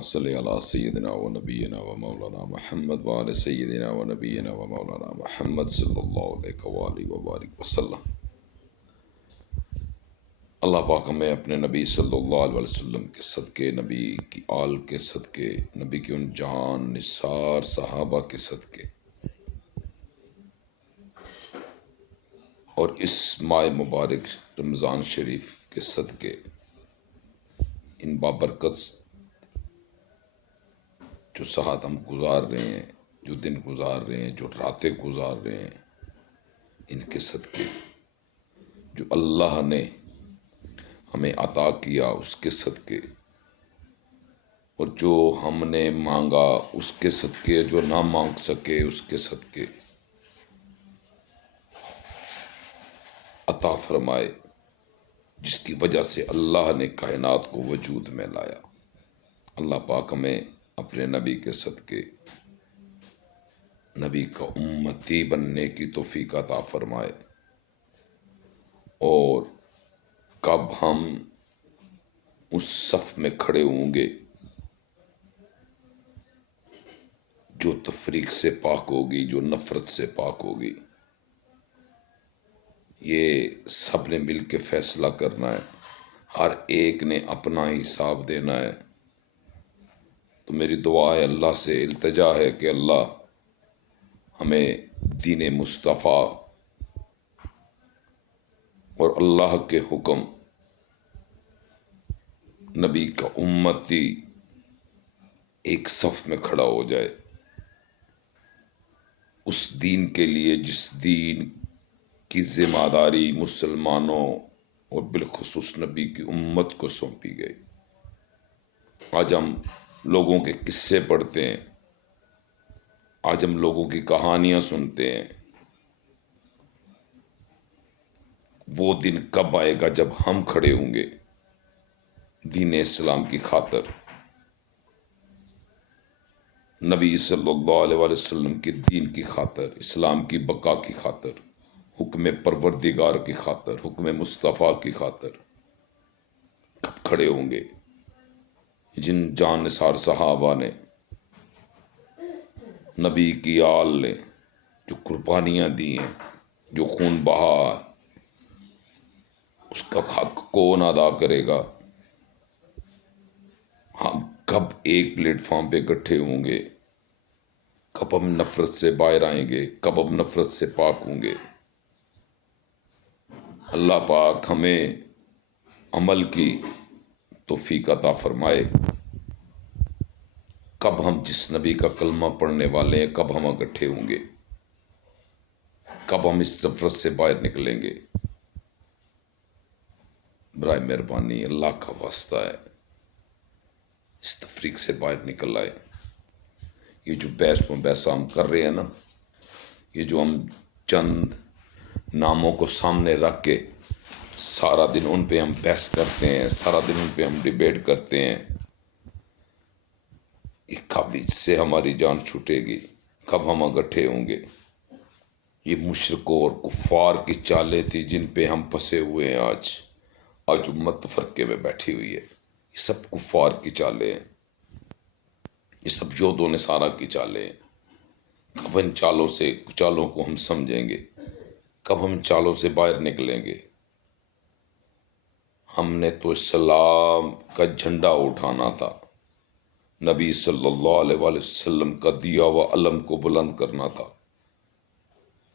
وصلی علی سیدنا و نبینا و مولانا محمد وعلی سیدنا و نبینا و مولانا محمد صلی اللہ علیہ وآلہ وبارک وسلم۔ اللہ پاک ہمیں اپنے نبی صلی اللہ علیہ وسلم کے صدقے، نبی کی آل کے صدقے، نبی کے ان جان نثار صحابہ کے صدقے اور اس ماہ مبارک رمضان شریف کے صدقے ان بابرکت جو ساعت ہم گزار رہے ہیں، جو دن گزار رہے ہیں، جو راتیں گزار رہے ہیں، ان کے صدقے جو اللہ نے ہمیں عطا کیا اس کے صدقے، اور جو ہم نے مانگا اس کے صدقے، جو نہ مانگ سکے اس کے صدقے عطا فرمائے، جس کی وجہ سے اللہ نے کائنات کو وجود میں لایا۔ اللہ پاک ہمیں اپنے نبی کے صدقے نبی کا امتی بننے کی توفیق عطا فرمائے، اور کب ہم اس صف میں کھڑے ہوں گے جو تفریق سے پاک ہوگی، جو نفرت سے پاک ہوگی، یہ سب نے مل کے فیصلہ کرنا ہے، ہر ایک نے اپنا حساب دینا ہے۔ تو میری دعا ہے، اللہ سے التجا ہے کہ اللہ ہمیں دین مصطفیٰ اور اللہ کے حکم، نبی کا امتی ایک صف میں کھڑا ہو جائے، اس دین کے لیے جس دین کی ذمہ داری مسلمانوں اور بالخصوص نبی کی امت کو سونپی گئی۔ آج ہم لوگوں کے قصے پڑھتے ہیں، آج ہم لوگوں کی کہانیاں سنتے ہیں، وہ دن کب آئے گا جب ہم کھڑے ہوں گے دین اسلام کی خاطر، نبی صلی اللہ علیہ وسلم کے دین کی خاطر، اسلام کی بقا کی خاطر، حکم پروردگار کی خاطر، حکم مصطفیٰ کی خاطر کب کھڑے ہوں گے؟ جن جان نثار صحابہ نے، نبی کی آل نے جو قربانیاں دی ہیں، جو خون بہا، اس کا حق کون ادا کرے گا؟ ہم کب ایک پلیٹ فارم پہ اکٹھے ہوں گے؟ کب ہم نفرت سے باہر آئیں گے؟ کب ہم نفرت سے پاک ہوں گے؟ اللہ پاک ہمیں عمل کی توفیق عطا فرمائے۔ کب ہم جس نبی کا کلمہ پڑھنے والے ہیں، کب ہم اکٹھے ہوں گے؟ کب ہم اس نفرت سے باہر نکلیں گے؟ برائے مہربانی اللہ کا واسطہ ہے، اس تفریق سے باہر نکل آئے۔ یہ جو بحث مباحثہ ہم کر رہے ہیں نا، یہ جو ہم چند ناموں کو سامنے رکھ کے سارا دن ان پہ ہم بحث کرتے ہیں، سارا دن ان پہ ہم ڈیبیٹ کرتے ہیں، یہ کب اس سے ہماری جان چھوٹے گی؟ کب ہم اکٹھے ہوں گے؟ یہ مشرکوں اور کفار کی چالیں تھی جن پہ ہم پھنسے ہوئے ہیں۔ آج امت فرقے میں بیٹھی ہوئی ہے، یہ سب کفار کی چالیں ہیں، یہ سب یہود و نصارہ کی چالیں ہیں۔ کب ان چالوں کو ہم سمجھیں گے؟ کب ہم چالوں سے باہر نکلیں گے؟ ہم نے تو اسلام کا جھنڈا اٹھانا تھا، نبی صلی اللہ علیہ وسلم کا دیا ہوا علم کو بلند کرنا تھا۔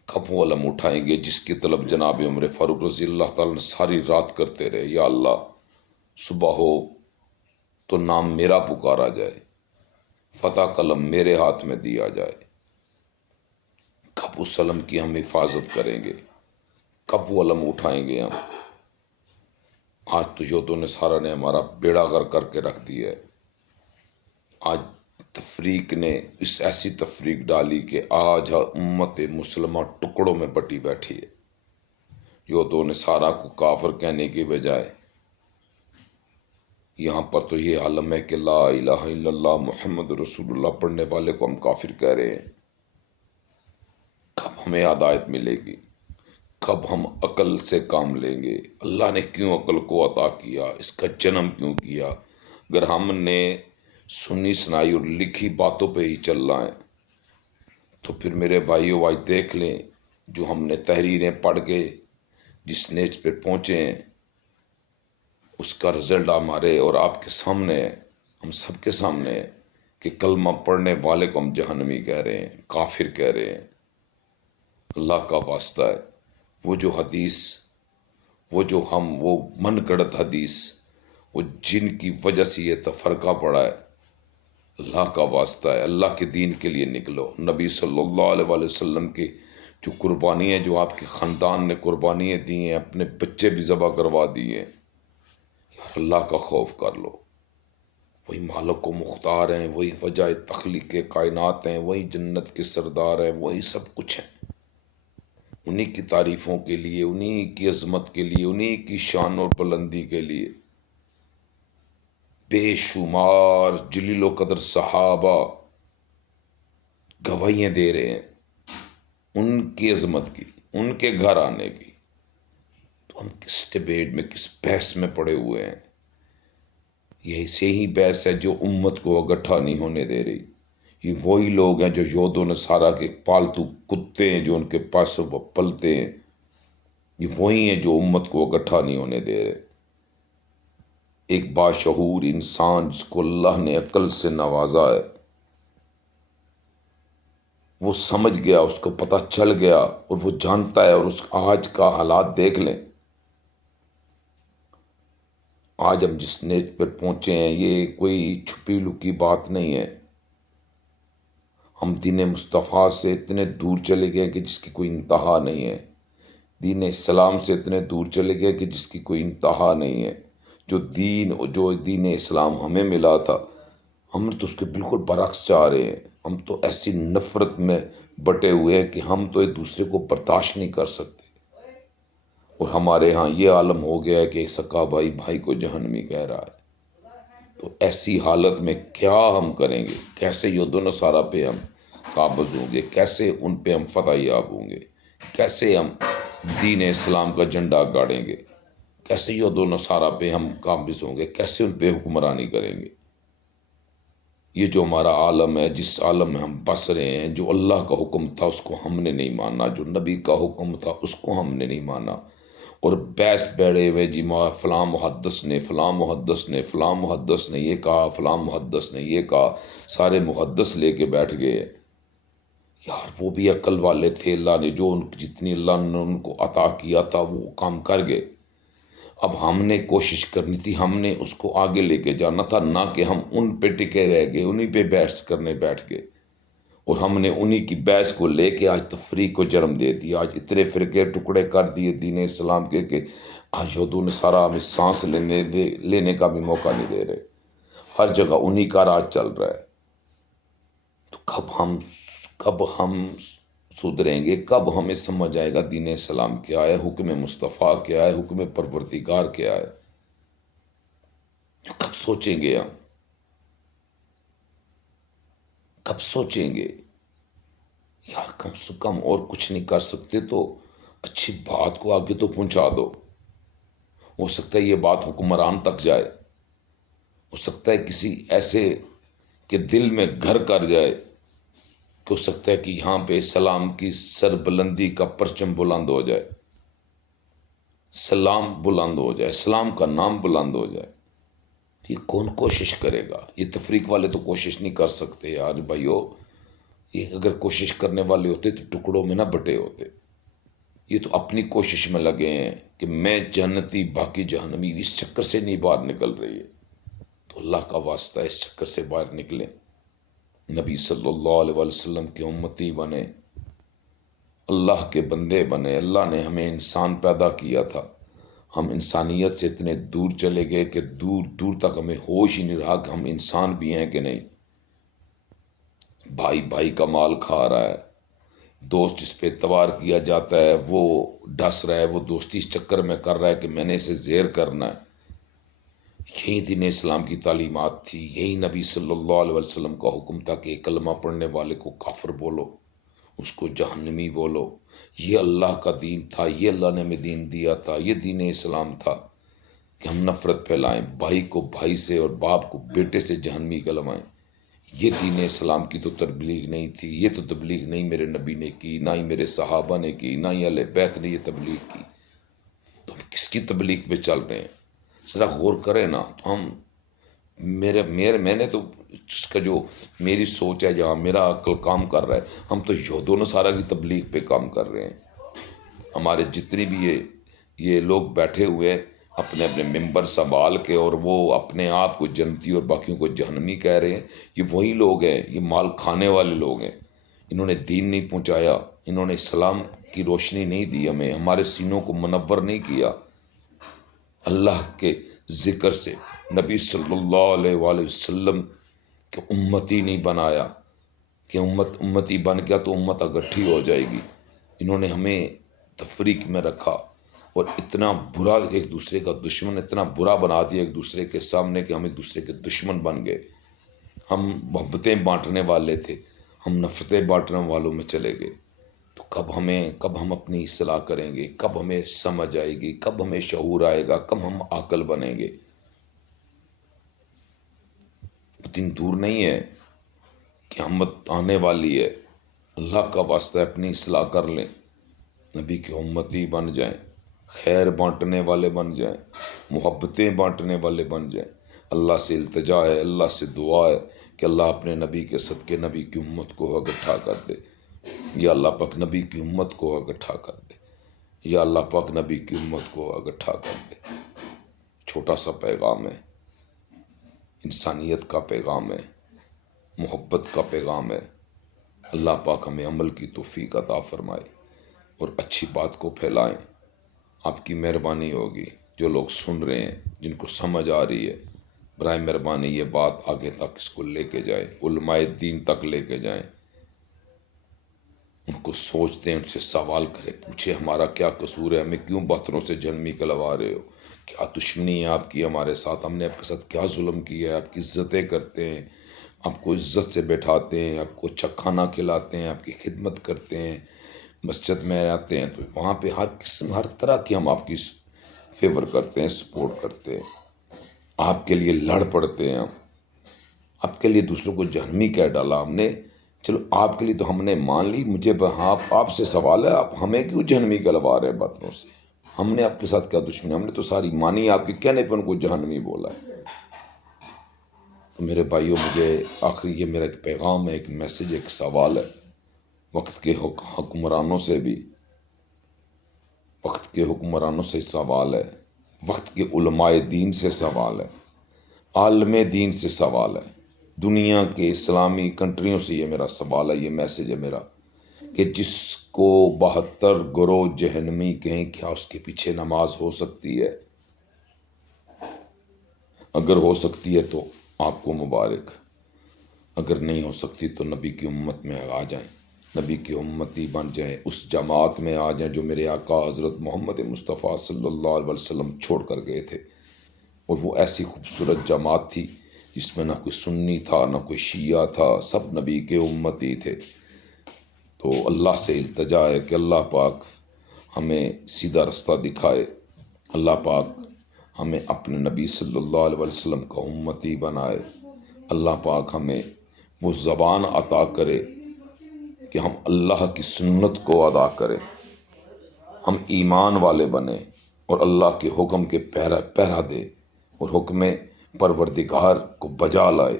کب وہ علم اٹھائیں گے جس کی طلب جناب عمر فاروق رضی اللہ تعالیٰ نے ساری رات کرتے رہے؟ یا اللہ، صبح ہو تو نام میرا پکارا جائے، فتح قلم میرے ہاتھ میں دیا جائے۔ کب اس علم کی ہم حفاظت کریں گے؟ کب وہ علم اٹھائیں گے ہم؟ آج تو یہود و نصارہ نے ہمارا بیڑا غرق کر کے رکھ دیا ہے۔ آج تفریق نے ایسی تفریق ڈالی کہ آج امت مسلمہ ٹکڑوں میں بٹی بیٹھی ہے۔ یہود و نصارہ کو کافر کہنے کی بجائے یہاں پر تو یہ عالم ہے کہ لا الہ الا اللہ محمد رسول اللہ پڑھنے والے کو ہم کافر کہہ رہے ہیں۔ کب ہمیں ہدایت ملے گی؟ کب ہم عقل سے کام لیں گے؟ اللہ نے کیوں عقل کو عطا کیا؟ اس کا جنم کیوں کیا؟ اگر ہم نے سنی سنائی اور لکھی باتوں پہ ہی چل رہا ہے، تو پھر میرے بھائیوں آج دیکھ لیں جو ہم نے تحریریں پڑھ کے جس نیچ پہ پہنچے ہیں اس کا رزلٹ ہمارے اور آپ کے سامنے ہے، ہم سب کے سامنے ہے کہ کلمہ پڑھنے والے کو ہم جہنمی کہہ رہے ہیں، کافر کہہ رہے ہیں۔ اللہ کا واسطہ ہے، وہ جو حدیث، وہ من گڑت حدیث، وہ جن کی وجہ سے یہ تفرقہ پڑا ہے، اللہ کا واسطہ ہے، اللہ کے دین کے لیے نکلو۔ نبی صلی اللہ علیہ وآلہ وسلم کی جو قربانی جو آپ کے خاندان نے قربانیاں دی ہیں، اپنے بچے بھی ذبح کروا دیے، یار اللہ کا خوف کر لو۔ وہی مالک و مختار ہیں، وہی وجہ تخلیق کائنات ہیں، وہی جنت کے سردار ہیں، وہی سب کچھ ہیں۔ انہی کی تعریفوں کے لیے، انہی کی عظمت کے لیے، انہی کی شان اور بلندی کے لیے بے شمار جلیل و قدر صحابہ گواہیاں دے رہے ہیں ان کی عظمت کی، ان کے گھر آنے کی۔ تو ہم کس ڈبیٹ میں، کس بحث میں پڑے ہوئے ہیں؟ یہی سے ہی بحث ہے جو امت کو اکٹھا نہیں ہونے دے رہی۔ یہ وہی لوگ ہیں جو یہود و نصارہ کے پالتو کتے ہیں، جو ان کے پاس وہ پلتے ہیں، یہ وہی ہیں جو امت کو اکٹھا نہیں ہونے دے رہے۔ ایک باشعور انسان جس کو اللہ نے عقل سے نوازا ہے، وہ سمجھ گیا، اس کو پتہ چل گیا اور وہ جانتا ہے، اور اس آج کا حالات دیکھ لیں۔ آج ہم جس نیچ پر پہنچے ہیں یہ کوئی چھپی لکی بات نہیں ہے۔ ہم دین مصطفیٰ سے اتنے دور چلے گئے کہ جس کی کوئی انتہا نہیں ہے، دین اسلام سے اتنے دور چلے گئے کہ جس کی کوئی انتہا نہیں ہے۔ جو دین اسلام ہمیں ملا تھا، ہم تو اس کے بالکل برعکس چاہ رہے ہیں۔ ہم تو ایسی نفرت میں بٹے ہوئے ہیں کہ ہم تو ایک دوسرے کو برداشت نہیں کر سکتے، اور ہمارے ہاں یہ عالم ہو گیا ہے کہ سکا بھائی بھائی کو جہنمی کہہ رہا ہے۔ تو ایسی حالت میں کیا ہم کریں گے؟ کیسے یہود و نصارہ پہ ہم قابض ہوں گے؟ کیسے ان پہ ہم فتح یاب ہوں گے؟ کیسے ہم دین اسلام کا جھنڈا گاڑیں گے؟ کیسے یہود و نصارہ پہ ہم قابض ہوں گے؟ کیسے ان پہ حکمرانی کریں گے؟ یہ جو ہمارا عالم ہے، جس عالم میں ہم بس رہے ہیں، جو اللہ کا حکم تھا اس کو ہم نے نہیں مانا، جو نبی کا حکم تھا اس کو ہم نے نہیں مانا، اور بحث بیٹھے ہوئے جی فلاں محدث نے، فلاں محدث نے، فلاں محدث نے یہ کہا، فلاں محدث نے یہ کہا، سارے محدث لے کے بیٹھ گئے۔ یار وہ بھی عقل والے تھے، اللہ نے جو جتنی اللہ نے ان کو عطا کیا تھا وہ کام کر گئے۔ اب ہم نے کوشش کرنی تھی، ہم نے اس کو آگے لے کے جانا تھا، نہ کہ ہم ان پہ ٹکے رہ گئے، انہی پہ بحث کرنے بیٹھ گئے، اور ہم نے انہی کی بحث کو لے کے آج تفریق کو جنم دے دیا۔ آج اتنے فرقے ٹکڑے کر دیے دین اسلام کے کہ آج یہود و نصارہ ہمیں سانس لینے کا بھی موقع نہیں دے رہے۔ ہر جگہ انہی کا راج چل رہا ہے۔ تو کب ہم سدھریں گے؟ کب ہمیں سمجھ آئے گا دین اسلام کیا ہے، حکم مصطفیٰ کیا ہے، حکم پروردگار کیا ہے؟ کب سوچیں گے ہم؟ کب سوچیں گے؟ یار کم سے کم اور کچھ نہیں کر سکتے تو اچھی بات کو آگے تو پہنچا دو۔ ہو سکتا ہے یہ بات حکمران تک جائے، ہو سکتا ہے کسی ایسے کہ دل میں گھر کر جائے، کہ ہو سکتا ہے کہ یہاں پہ اسلام کی سربلندی کا پرچم بلند ہو جائے، سلام بلند ہو جائے، اسلام کا نام بلند ہو جائے۔ یہ کون کوشش کرے گا؟ یہ تفریق والے تو کوشش نہیں کر سکتے یار بھائیو۔ یہ اگر کوشش کرنے والے ہوتے تو ٹکڑوں میں نہ بٹے ہوتے۔ یہ تو اپنی کوشش میں لگے ہیں کہ میں جنتی باقی جہنمی، اس چکر سے نہیں باہر نکل رہی ہے۔ تو اللہ کا واسطہ اس چکر سے باہر نکلیں، نبی صلی اللہ علیہ وسلم کی امتی بنے، اللہ کے بندے بنے۔ اللہ نے ہمیں انسان پیدا کیا تھا، ہم انسانیت سے اتنے دور چلے گئے کہ دور دور تک ہمیں ہوش ہی نہیں رہا کہ ہم انسان بھی ہیں کہ نہیں۔ بھائی بھائی کا مال کھا رہا ہے، دوست جس پہ اعتبار کیا جاتا ہے وہ ڈس رہا ہے، وہ دوستی اس چکر میں کر رہا ہے کہ میں نے اسے زیر کرنا ہے۔ یہی دین اسلام کی تعلیمات تھی، یہی نبی صلی اللہ علیہ وسلم کا حکم تھا کہ کلمہ پڑھنے والے کو کافر بولو، اس کو جہنمی بولو۔ یہ اللہ کا دین تھا، یہ اللہ نے ہمیں دین دیا تھا، یہ دین اسلام تھا کہ ہم نفرت پھیلائیں، بھائی کو بھائی سے اور باپ کو بیٹے سے جہنمی کلوائیں، یہ دین اسلام کی تو تبلیغ نہیں تھی، یہ تو تبلیغ نہیں میرے نبی نے کی، نہ ہی میرے صحابہ نے کی، نہ ہی اہل بیت نے یہ تبلیغ کی، تو ہم کس کی تبلیغ پہ چل رہے ہیں؟ ذرا غور کریں نا. تو ہم میں نے تو اس کا جو میری سوچ ہے، جہاں میرا عقل کام کر رہا ہے، ہم تو یہود و نصارہ کی تبلیغ پہ کام کر رہے ہیں. ہمارے جتنی بھی یہ لوگ بیٹھے ہوئے ہیں اپنے اپنے ممبر سنبھال کے، اور وہ اپنے آپ کو جنتی اور باقیوں کو جہنمی کہہ رہے ہیں، یہ وہی لوگ ہیں، یہ مال کھانے والے لوگ ہیں. انہوں نے دین نہیں پہنچایا، انہوں نے اسلام کی روشنی نہیں دی ہمیں، ہمارے سینوں کو منور نہیں کیا اللہ کے ذکر سے، نبی صلی اللہ علیہ وآلہ وسلم کے امتی نہیں بنایا کہ امتی بن گیا تو امت اکٹھی ہو جائے گی. انہوں نے ہمیں تفریق میں رکھا اور اتنا برا ایک دوسرے کا دشمن، اتنا برا بنا دیا ایک دوسرے کے سامنے کہ ہم ایک دوسرے کے دشمن بن گئے. ہم محبتیں بانٹنے والے تھے، ہم نفرتیں بانٹنے والوں میں چلے گئے. تو کب ہم اپنی اصلاح کریں گے؟ کب ہمیں سمجھ آئے گی؟ کب ہمیں شعور آئے گا؟ کب ہم عاقل بنیں گے؟ دن دور نہیں ہے، قیامت آنے والی ہے. اللہ کا واسطہ اپنی اصلاح کر لیں، نبی کی امتی بن جائیں، خیر بانٹنے والے بن جائیں، محبتیں بانٹنے والے بن جائیں. اللہ سے التجا ہے، اللہ سے دعا ہے کہ اللہ اپنے نبی کے صدقے نبی کی امت کو اکٹھا کر دے. یا اللہ پاک نبی کی امت کو اکٹھا کر دے، یا اللہ پاک نبی کی امت کو اکٹھا کر دے. چھوٹا سا پیغام ہے، انسانیت کا پیغام ہے، محبت کا پیغام ہے. اللہ پاک ہمیں عمل کی توفیق عطا فرمائے اور اچھی بات کو پھیلائیں. آپ کی مہربانی ہوگی. جو لوگ سن رہے ہیں، جن کو سمجھ آ رہی ہے، برائے مہربانی یہ بات آگے تک اس کو لے کے جائیں، علماء دین تک لے کے جائیں، ان کو سوچ دیں، ان سے سوال کریں، پوچھے ہمارا کیا قصور ہے، ہمیں کیوں بہتروں سے جہنمی کلوا رہے ہو؟ کیا دشمنی ہے آپ کی ہمارے ساتھ؟ ہم نے آپ کے ساتھ کیا ظلم کیا ہے؟ آپ کی عزتیں کرتے ہیں، آپ کو عزت سے بیٹھاتے ہیں، آپ کو اچھا کھانا کھلاتے ہیں، آپ کی خدمت کرتے ہیں، مسجد میں آتے ہیں تو وہاں پہ ہر طرح کی ہم آپ کی فیور کرتے ہیں، سپورٹ کرتے ہیں، آپ کے لیے لڑ پڑتے ہیں. ہم آپ کے لیے دوسروں کو جہنمی کہہ ڈالا ہم نے، چلو آپ کے لیے تو ہم نے مان لی. مجھے آپ سے سوال ہے، آپ ہمیں کیوں جہنمی کہلوا رہے ہیں باتوں سے؟ ہم نے آپ کے ساتھ کیا دشمنی؟ ہم نے تو ساری مانی، آپ کے کہنے پہ ان کو جہنمی بولا ہے. تو میرے بھائیوں، مجھے آخری یہ میرا ایک پیغام ہے، ایک میسج، ایک سوال ہے. وقت کے حکمرانوں سے بھی، وقت کے حکمرانوں سے سوال ہے، وقت کے علماء دین سے سوال ہے، عالم دین سے سوال ہے، دنیا کے اسلامی کنٹریوں سے یہ میرا سوال ہے، یہ میسج ہے میرا، کہ جس کو 72 گروہ جہنمی کہیں، کیا اس کے پیچھے نماز ہو سکتی ہے؟ اگر ہو سکتی ہے تو آپ کو مبارک، اگر نہیں ہو سکتی تو نبی کی امت میں آ جائیں، نبی کی امتی بن جائیں، اس جماعت میں آ جائیں جو میرے آقا حضرت محمد مصطفیٰ صلی اللہ علیہ وسلم چھوڑ کر گئے تھے. اور وہ ایسی خوبصورت جماعت تھی جس میں نہ کوئی سنی تھا، نہ کوئی شیعہ تھا، سب نبی کے امتی تھے. تو اللہ سے التجا ہے کہ اللہ پاک ہمیں سیدھا رستہ دکھائے، اللہ پاک ہمیں اپنے نبی صلی اللہ علیہ وسلم کا امتی بنائے، اللہ پاک ہمیں وہ زبان عطا کرے کہ ہم اللہ کی سنت کو ادا کریں، ہم ایمان والے بنیں اور اللہ کے حکم کے پہرا دیں اور حکم پروردگار کو بجا لائے.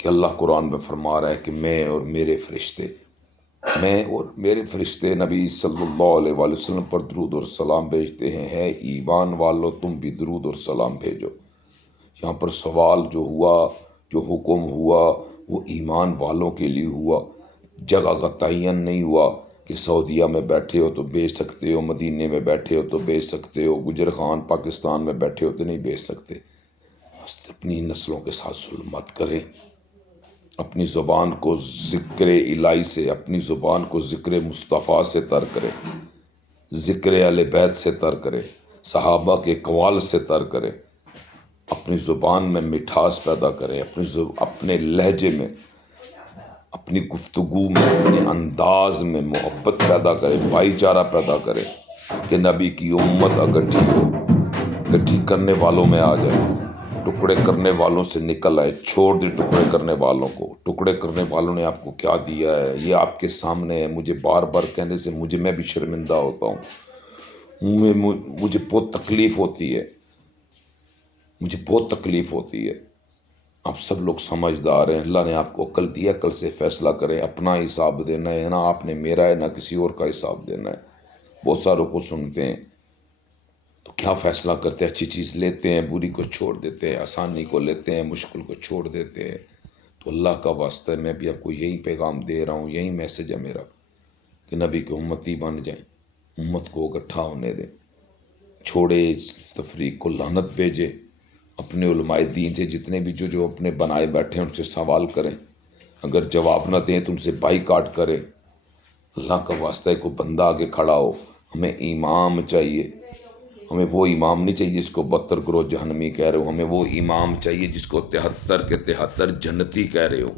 کہ اللہ قرآن میں فرما رہا ہے کہ میں اور میرے فرشتے نبی صلی اللہ علیہ وآلہ وسلم پر درود اور سلام بھیجتے ہیں. ہے ایمان والو تم بھی درود اور سلام بھیجو. یہاں پر سوال جو ہوا، جو حکم ہوا، وہ ایمان والوں کے لیے ہوا. جگہ کا تعین نہیں ہوا کہ سعودیہ میں بیٹھے ہو تو بیچ سکتے ہو، مدینے میں بیٹھے ہو تو بیچ سکتے ہو، گجر خان پاکستان میں بیٹھے ہو تو نہیں بیچ سکتے. اپنی نسلوں کے ساتھ ظلم مت کریں. اپنی زبان کو ذکر الہی سے، اپنی زبان کو ذکر مصطفیٰ سے تر کرے، ذکر اہل بیت سے تر کرے، صحابہ کے اقوال سے تر کرے. اپنی زبان میں مٹھاس پیدا کریں، اپنے لہجے میں، اپنی گفتگو میں، اپنے انداز میں محبت پیدا کریں، بھائی چارہ پیدا کریں کہ نبی کی امت اکٹھی ہو. گٹھی کرنے والوں میں آ جائیں، ٹکڑے کرنے والوں سے نکل آئے، چھوڑ دے ٹکڑے کرنے والوں کو۔ ٹکڑے کرنے والوں نے آپ کو کیا دیا ہے یہ آپ کے سامنے ہے۔ مجھے بار بار کہنے سے میں بھی شرمندہ ہوتا ہوں، مجھے بہت تکلیف ہوتی ہے، مجھے بہت تکلیف ہوتی ہے۔ آپ سب لوگ سمجھدار ہیں، اللہ نے آپ کو عقل دی ہے، عقل سے فیصلہ کریں۔ اپنا حساب دینا ہے، نہ آپ نے میرا ہے نہ کسی اور کا حساب دینا ہے۔ بہت ساروں کو سنتے ہیں تو کیا فیصلہ کرتے ہیں؟ اچھی چیز لیتے ہیں، بری کو چھوڑ دیتے ہیں، آسانی کو لیتے ہیں، مشکل کو چھوڑ دیتے ہیں۔ تو اللہ کا واسطہ ہے، میں بھی آپ کو یہی پیغام دے رہا ہوں، یہی میسج ہے میرا کہ نبی کے امتی بن جائیں، امت کو اکٹھا ہونے دیں، چھوڑے اس تفریق کو، لعنت بھیجے۔ اپنے علماء دین سے جتنے بھی جو اپنے بنائے بیٹھے ہیں ان سے سوال کریں، اگر جواب نہ دیں تو ان سے بائی کاٹ کریں۔ اللہ کا واسطہ ہے کوئی بندہ آگے کھڑا ہو۔ ہمیں امام چاہیے، ہمیں وہ امام نہیں چاہیے جس کو 72 کروڑ جہنمی کہہ رہے ہو، ہمیں وہ امام چاہیے جس کو 73 کے 73 جنتی کہہ رہے ہو۔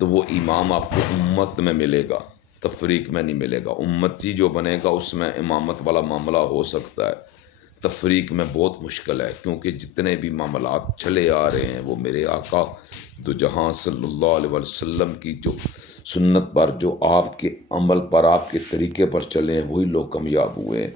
تو وہ امام آپ کو امت میں ملے گا، تفریق میں نہیں ملے گا۔ امتی جو بنے گا اس میں امامت والا معاملہ ہو سکتا ہے، تفریق میں بہت مشکل ہے، کیونکہ جتنے بھی معاملات چلے آ رہے ہیں وہ میرے آقا دو جہاں صلی اللہ علیہ وسلم کی جو سنت پر، جو آپ کے عمل پر، آپ کے طریقے پر چلے ہیں، وہی لوگ کامیاب ہوئے ہیں۔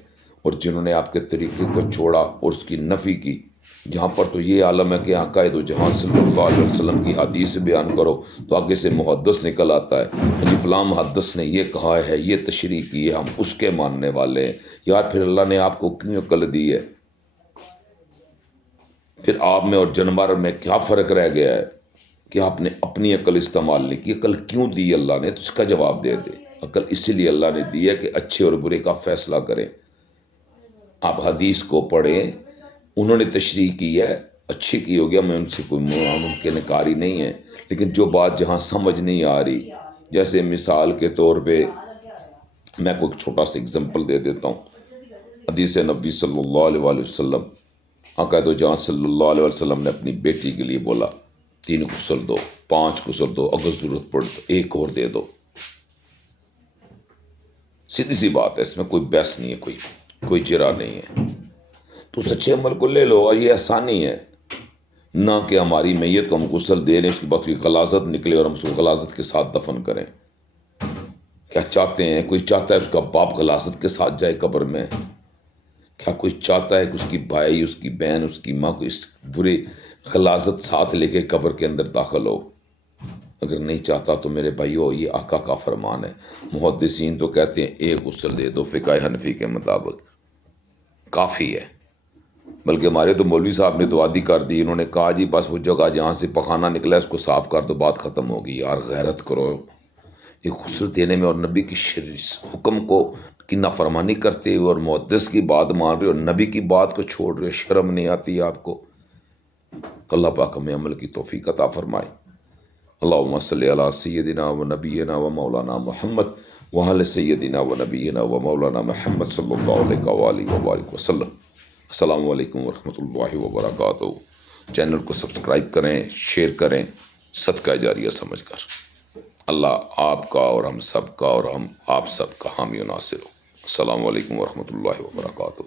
اور جنہوں نے آپ کے طریقے کو چھوڑا اور اس کی نفی کی، جہاں پر تو یہ عالم ہے کہ آقا دو جہاں صلی اللہ علیہ وسلم کی حدیث بیان کرو تو آگے سے محدث نکل آتا ہے، فلاں محدث نے یہ کہا ہے، یہ تشریح کی ہے، ہم اس کے ماننے والے ہیں۔ یار پھر اللہ نے آپ کو کیوں عقل دی ہے؟ پھر آپ میں اور جانور میں کیا فرق رہ گیا ہے کہ آپ نے اپنی عقل استعمال نہیں کی؟ عقل کیوں دی اللہ نے؟ تو اس کا جواب دے دے۔ عقل اسی لیے اللہ نے دی ہے کہ اچھے اور برے کا فیصلہ کریں۔ آپ حدیث کو پڑھیں، انہوں نے تشریح کی ہے، اچھی کی ہو گیا، میں ان سے کوئی ممکن کاری نہیں ہے، لیکن جو بات جہاں سمجھ نہیں آ رہی، جیسے مثال کے طور پہ میں کوئی چھوٹا سا اگزامپل دے دیتا ہوں۔ حدیث نبی صلی اللہ علیہ وآلہ وسلم، آقا دو جہاں صلی اللہ علیہ وسلم نے اپنی بیٹی کے لیے بولا 3 غسل دو، 5 غسل دو، اگر ضرورت پڑے تو ایک اور دے دو۔ سیدھی سی بات ہے، اس میں کوئی بحث نہیں ہے، کوئی جرا نہیں ہے۔ تو سچے عمل کو لے لو، اور یہ آسانی ہے، نہ کہ ہماری میت کو ہم غسل دے رہے ہیں اس کے بعد کوئی غلاظت نکلے اور ہم اس کو غلاظت کے ساتھ دفن کریں۔ کیا چاہتے ہیں؟ کوئی چاہتا ہے اس کا باپ غلاظت کے ساتھ جائے قبر میں؟ کیا کوئی چاہتا ہے کہ اس کی بھائی، اس کی بہن، اس کی ماں کو اس برے غلاظت ساتھ لے کے قبر کے اندر داخل ہو؟ اگر نہیں چاہتا تو میرے بھائیو، یہ آقا کا فرمان ہے۔ محدثین تو کہتے ہیں ایک غسل دے دو، فقہ حنفی کے مطابق کافی ہے۔ بلکہ ہمارے تو مولوی صاحب نے تو عادی کر دی، انہوں نے کہا جی بس وہ جگہ جہاں سے پخانہ نکلا ہے اس کو صاف کر دو، بات ختم ہوگی۔ یار غیرت کرو، یہ غسل دینے میں اور نبی کی حکم کو کی نافرمانی کرتے ہوئے اور محدث کی بات مان رہے اور نبی کی بات کو چھوڑ رہے، شرم نہیں آتی آپ کو؟ اللہ پاک ہمیں عمل کی توفیق عطا فرمائے۔ اللہم صلی علی سیدنا و نبینا و مولانا محمد وعلی سیدنا و نبینا و مولانا محمد صلی اللہ علیہ وآلہ وبارک وسلم۔ السلام علیکم ورحمۃ اللہ وبرکاتہ۔ چینل کو سبسکرائب کریں، شیئر کریں، صدقہ جاریہ سمجھ کر۔ اللہ آپ کا اور ہم سب کا اور ہم آپ سب کا حامی و ناصر ہو۔ السلام علیکم ورحمۃ اللہ وبرکاتہ۔